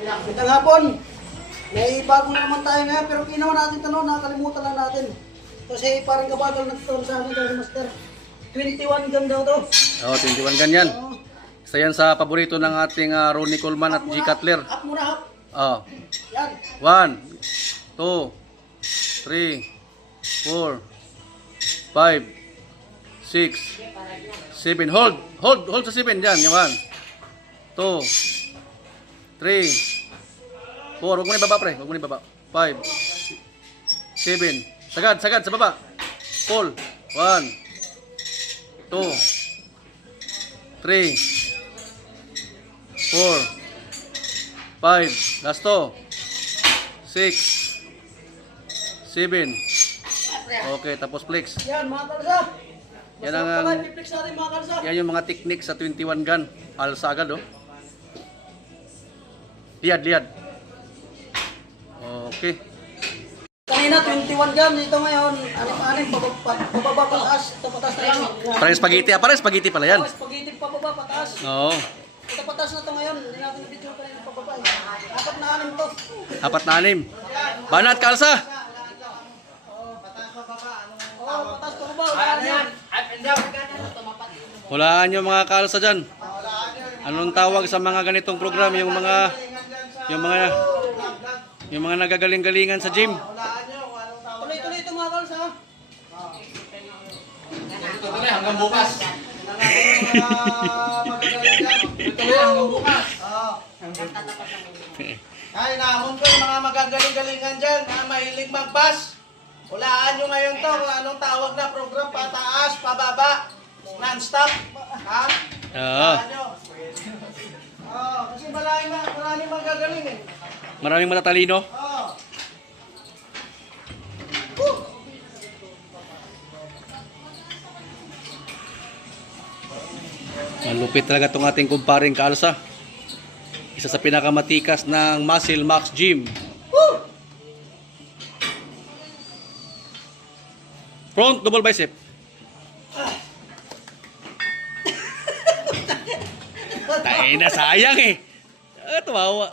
Magandang hapon. May bago na naman tayo ngayon pero ginawa natin tanong, nakakalimutan lang natin. Kasi parang kabagal nagtuturo sa akin kasi master. 21 gun daw to. Oh, 21 ganyan. Isa yan sa paborito ng ating Ronnie Coleman at G. Cutler. Up muna, up. Oh. Yan. 1, 2, 3, 4, 5, 6, 7. Hold sa 7 dyan. 1, 2, 3, 4. Huwag mo na ibaba, pre. Huwag mo na ibaba. 5, 7. Sagad sa baba. Pull. 1, 2, 3, 4, 5. Last 6, 7. Okay, tapos flex. Yan mga kalsa. Yan ang Flex natin mga kalsa. yan yung mga technique sa 21 gun. Alsa agad, oh. Liad. Okay. Kanina 21 gun, dito ngayon, anim-anim, pababa pataas, ito pataas na lang. Parang spaghetti, parang spaghetti pala yan. Spaghetti pababa pataas. Oo. Ito pataas na ito ngayon, hindi natin na-video pa rin pababa. Apat na anim to. 4 na 6. Banat kalsa. Oo, pataas pababa. Wala yan. Hulaan yung mga kalsa dyan. Anong tawag sa mga ganitong program, yung mga nagagaling-galingan sa gym. Tuloy-tuloy ito mga kalsa. Tuloy hanggang bukas. Tuloy hanggang bukas. Ay, naamon ko yung mga magagaling-galingan dyan, na mahilig mag-pass. Hulaan nyo ngayon to, anong tawag na program, pataas, pababa, non-stop. Ha? Oo. Hulaan nyo. Kasi maraming magagaling eh. Maraming matatalino. Malupit talaga itong ating kumparing kalsa. Isa sa pinakamatikas ng Muscle Max Gym. Front double bicep. Tayo na, sayang eh. Tumawa.